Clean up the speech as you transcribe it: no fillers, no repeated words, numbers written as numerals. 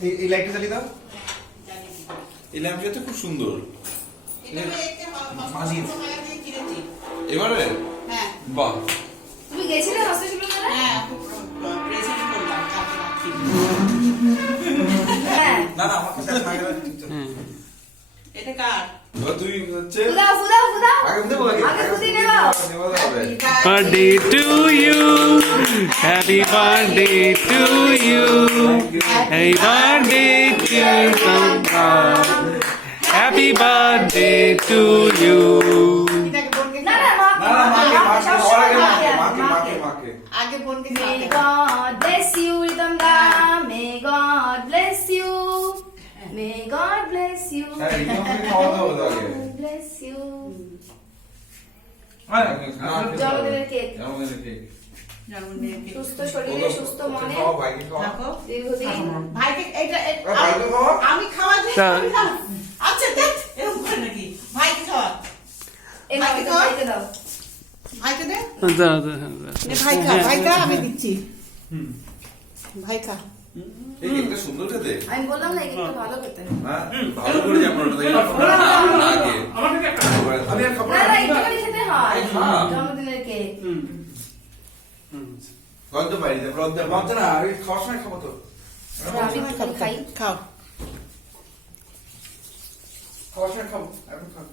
এই লাইটটা জ্বালিয়ে দাও। এই ল্যাম্পটা তো খুব সুন্দর। এবারে হ্যাঁ বাহ, তুমি গেছিলে হসপিটালে? হ্যাঁ প্রেজেন্ট করলাম কালকে রাত্রি। হ্যাঁ। না না আমার কাছে না গেলে ঠিক আছে। এটা কার? এবার তুই হচ্ছে ফুদাও ফুদাও ফুদাও। আগে দেবো আগে ফুদিয়ে নেবো। নেওয়া হবে। Birthday to you. Happy birthday to you. Happy birthday to Santa. Happy birthday to you. এটাকে বোনকে না না মা না না মাকে মাকে সবসময় মাকে মাকে মাকে মাকে আগে বোনকে May খাওয়াতে হবে। God bless you, Ridhamda. May God bless you. May God bless you. হ্যাঁ রিতমকে খাওয়া দাও তো আগে। Bless you. জন্মদিনের কেক। জন্মদিনের কেক। জন্মদিনের কেক। সুস্থ শরীরে সুস্থ মনে খাওয়া ভাইকে খাওয়া। রাখো। দীর্ঘদিন। ভাইকে এটা ভাইকে খাওয়া। আমি খাওয়া দিই। তা- আচ্ছা দেখ এরকম করে নাকি? ভাইকে খাওয়া। এই ভাইকে নাও, খাওয়া। ভাইকে দাও। ভাইকে দে। দাও, দাও, দাও। নে ভাই খা, ভাই খা আমি দিচ্ছি। ভাই খা। এই কেকটা সুন্দর খেতে। আমি বললাম না এই কেকটা ভালো খেতে। হ্যাঁ ভালো করে যাবো ওটা দেখি। আগে আমি আর খাবো না না। না একটুখানি খেতে হয়। হ্যাঁ। জন্মদিনের কেক। গন্ধ বাইরে যাবে গন্ধ না আমি খাওয়ার সময় খাবো তো। আমি একটুখানি খাই। খাও। খাওয়ার সময় খাবো এখন খাবো।